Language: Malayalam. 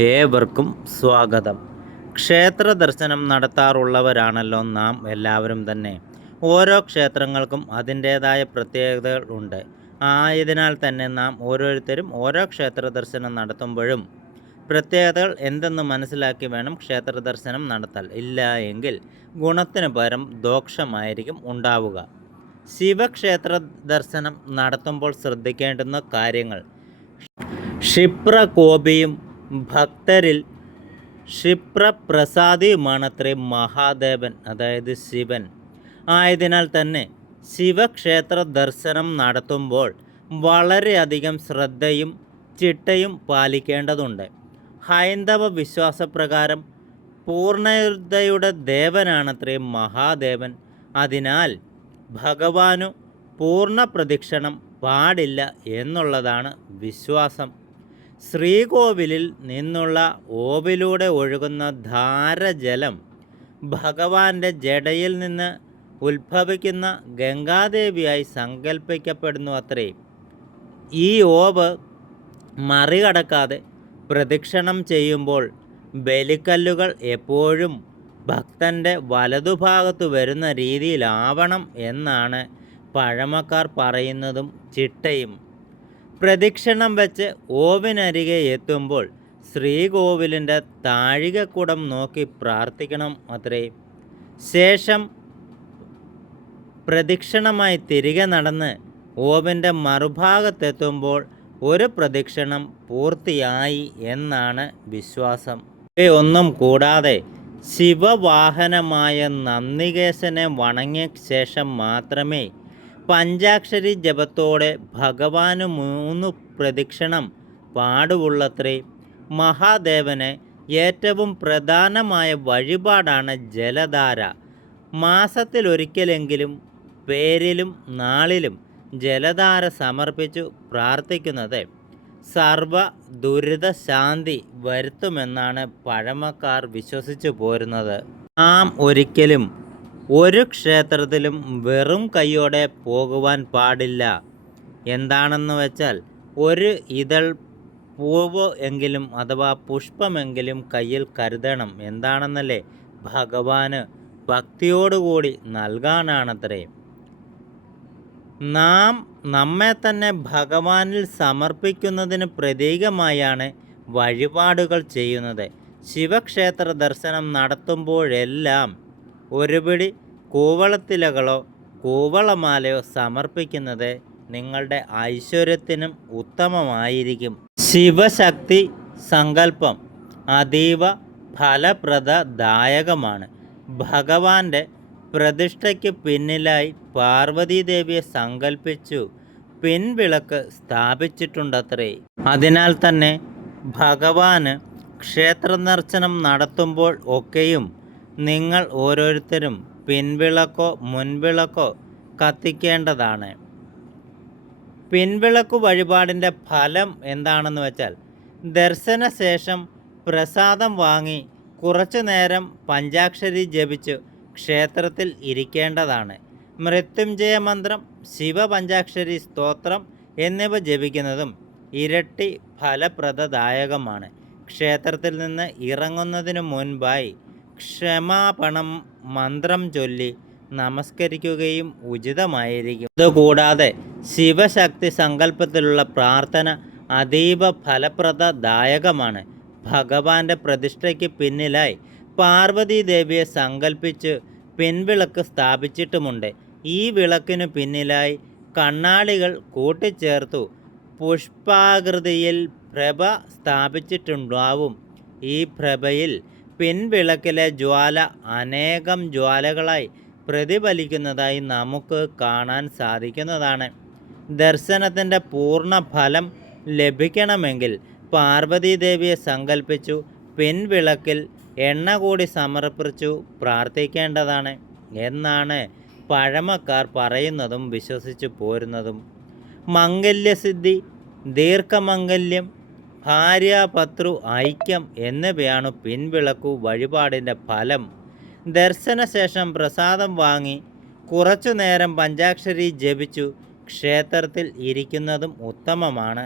ഏവർക്കും സ്വാഗതം. ക്ഷേത്ര ദർശനം നടത്താറുള്ളവരാണല്ലോ നാം എല്ലാവരും തന്നെ. ഓരോ ക്ഷേത്രങ്ങൾക്കും അതിൻ്റേതായ പ്രത്യേകതകൾ ഉണ്ട്. ആയതിനാൽ തന്നെ നാം ഓരോരുത്തരും ഓരോ ക്ഷേത്ര ദർശനം നടത്തുമ്പോഴും പ്രത്യേകതകൾ എന്തെന്ന് മനസ്സിലാക്കി വേണം ക്ഷേത്ര ദർശനം നടത്താൻ. ഇല്ല എങ്കിൽ ഗുണത്തിന് പകരം ദോഷമായിരിക്കും ഉണ്ടാവുക. ശിവക്ഷേത്ര ദർശനം നടത്തുമ്പോൾ ശ്രദ്ധിക്കേണ്ടുന്ന കാര്യങ്ങൾ: ക്ഷിപ്രകോപിയും ഭക്തരിൽ ക്ഷിപ്രപ്രസാദിയുമാണത്രേ മഹാദേവൻ, അതായത് ശിവൻ. ആയതിനാൽ തന്നെ ശിവക്ഷേത്ര ദർശനം നടത്തുമ്പോൾ വളരെയധികം ശ്രദ്ധയും ചിട്ടയും പാലിക്കേണ്ടതുണ്ട്. ഹൈന്ദവ വിശ്വാസപ്രകാരം പൂർണ്ണതയുടെ ദേവനാണത്രേ മഹാദേവൻ. അതിനാൽ ഭഗവാനു പൂർണ്ണ പ്രദക്ഷിണം പാടില്ല എന്നുള്ളതാണ് വിശ്വാസം. ശ്രീകോവിലിൽ നിന്നുള്ള ഓവിലൂടെ ഒഴുകുന്ന ധാരജലം ഭഗവാന്റെ ജടയിൽ നിന്ന് ഉത്ഭവിക്കുന്ന ഗംഗാദേവിയായി സങ്കല്പിക്കപ്പെടുന്നു അത്രേ. ഈ ഓവ് മറികടക്കാതെ പ്രദക്ഷിണം ചെയ്യുമ്പോൾ ബലിക്കല്ലുകൾ എപ്പോഴും ഭക്തൻ്റെ വലതുഭാഗത്ത് വരുന്ന രീതിയിലാവണം എന്നാണ് പഴമക്കാർ പറയുന്നതും ചിട്ടയും. പ്രദക്ഷിണം വെച്ച് ഓവിനരികെ എത്തുമ്പോൾ ശ്രീകോവിലിൻ്റെ താഴികക്കുടം നോക്കി പ്രാർത്ഥിക്കണം അത്രേ. ശേഷം പ്രദക്ഷിണമായി തിരികെ നടന്ന് ഓവിൻ്റെ മറുഭാഗത്തെത്തുമ്പോൾ ഒരു പ്രദക്ഷിണം പൂർത്തിയായി എന്നാണ് വിശ്വാസം. ഇവയൊന്നും കൂടാതെ ശിവവാഹനമായ നന്ദികേശനെ വണങ്ങിയ ശേഷം മാത്രമേ പഞ്ചാക്ഷരി ജപത്തോടെ ഭഗവാന് 3 പ്രദക്ഷിണം പാടുള്ളത്രേ. മഹാദേവന് ഏറ്റവും പ്രധാനമായ വഴിപാടാണ് ജലധാര. മാസത്തിലൊരിക്കലെങ്കിലും പേരിലും നാളിലും ജലധാര സമർപ്പിച്ചു പ്രാർത്ഥിക്കുന്നത് സർവ ദുരിതശാന്തി വരുത്തുമെന്നാണ് പഴമക്കാർ വിശ്വസിച്ചു പോരുന്നത്. നാം ഒരിക്കലും ഒരു ക്ഷേത്രത്തിലും വെറും കൈയോടെ പോകുവാൻ പാടില്ല. എന്താണെന്ന് വെച്ചാൽ ഒരു ഇതൾ പൂവ് എങ്കിലും അഥവാ പുഷ്പമെങ്കിലും കയ്യിൽ കരുതണം. എന്താണെന്നല്ലേ? ഭഗവാന് ഭക്തിയോടുകൂടി നൽകാനാണത്രേ. നാം നമ്മെ തന്നെ ഭഗവാനിൽ സമർപ്പിക്കുന്നതിന് പ്രതീകമായാണ് വഴിപാടുകൾ ചെയ്യുന്നത്. ശിവക്ഷേത്ര ദർശനം നടത്തുമ്പോഴെല്ലാം ഒരു പിടി കൂവളത്തിലകളോ കൂവളമാലയോ സമർപ്പിക്കുന്നത് നിങ്ങളുടെ ഐശ്വര്യത്തിനും ഉത്തമമായിരിക്കും. ശിവശക്തി സങ്കല്പം അതീവ ഫലപ്രദദായകമാണ്. ഭഗവാന്റെ പ്രതിഷ്ഠയ്ക്ക് പിന്നിലായി പാർവതീദേവിയെ സങ്കല്പിച്ചു പിൻവിളക്ക് സ്ഥാപിച്ചിട്ടുണ്ടത്രേ. അതിനാൽ തന്നെ ഭഗവാന് ക്ഷേത്രദർശനം നടത്തുമ്പോൾ ഒക്കെയും നിങ്ങൾ ഓരോരുത്തരും പിൻവിളക്കോ മുൻവിളക്കോ കത്തിക്കേണ്ടതാണ്. പിൻവിളക്കു വഴിപാടിൻ്റെ ഫലം എന്താണെന്ന് വെച്ചാൽ ദർശനശേഷം പ്രസാദം വാങ്ങി കുറച്ചു നേരം പഞ്ചാക്ഷരി ജപിച്ചു ക്ഷേത്രത്തിൽ ഇരിക്കേണ്ടതാണ്. മൃത്യുഞ്ജയ മന്ത്രം, ശിവപഞ്ചാക്ഷരി സ്തോത്രം എന്നിവ ജപിക്കുന്നതും ഇരട്ടി ഫലപ്രദദായകമാണ്. ക്ഷേത്രത്തിൽ നിന്ന് ഇറങ്ങുന്നതിനു മുൻപായി ക്ഷമാപണം മന്ത്രം ചൊല്ലി നമസ്കരിക്കുകയും ഉചിതമായിരിക്കും. ഇതുകൂടാതെ ശിവശക്തി സങ്കല്പത്തിലുള്ള പ്രാർത്ഥന അതീവ ഫലപ്രദദായകമാണ്. ഭഗവാന്റെ പ്രതിഷ്ഠയ്ക്ക് പിന്നിലായി പാർവതീദേവിയെ സങ്കല്പിച്ച് പിൻവിളക്ക് സ്ഥാപിച്ചിട്ടുമുണ്ട്. ഈ വിളക്കിനു പിന്നിലായി കണ്ണാടികൾ കൂട്ടിച്ചേർത്തു പുഷ്പാകൃതിയിൽ പ്രഭ സ്ഥാപിച്ചിട്ടുണ്ടാവും. ഈ പ്രഭയിൽ പിൻവിളക്കിലെ ജ്വാല അനേകം ജ്വാലകളായി പ്രതിഫലിക്കുന്നതായി നമുക്ക് കാണാൻ സാധിക്കുന്നതാണ്. ദർശനത്തിൻ്റെ പൂർണ്ണ ഫലം ലഭിക്കണമെങ്കിൽ പാർവതീദേവിയെ സങ്കല്പിച്ചു പിൻവിളക്കിൽ എണ്ണ കൂടി സമർപ്പിച്ചു പ്രാർത്ഥിക്കേണ്ടതാണ് എന്നാണ് പഴമക്കാർ പറയുന്നതും വിശ്വസിച്ചു പോരുന്നതും. മംഗല്യസിദ്ധി, ദീർഘമംഗല്യം, ഭാര്യാഭർതൃ ഐക്യം എന്നിവയാണ് പിൻവിളക്കു വഴിപാടിൻ്റെ ഫലം. ദർശനശേഷം പ്രസാദം വാങ്ങി കുറച്ചു നേരം പഞ്ചാക്ഷരി ജപിച്ചു ക്ഷേത്രത്തിൽ ഇരിക്കുന്നതും ഉത്തമമാണ്.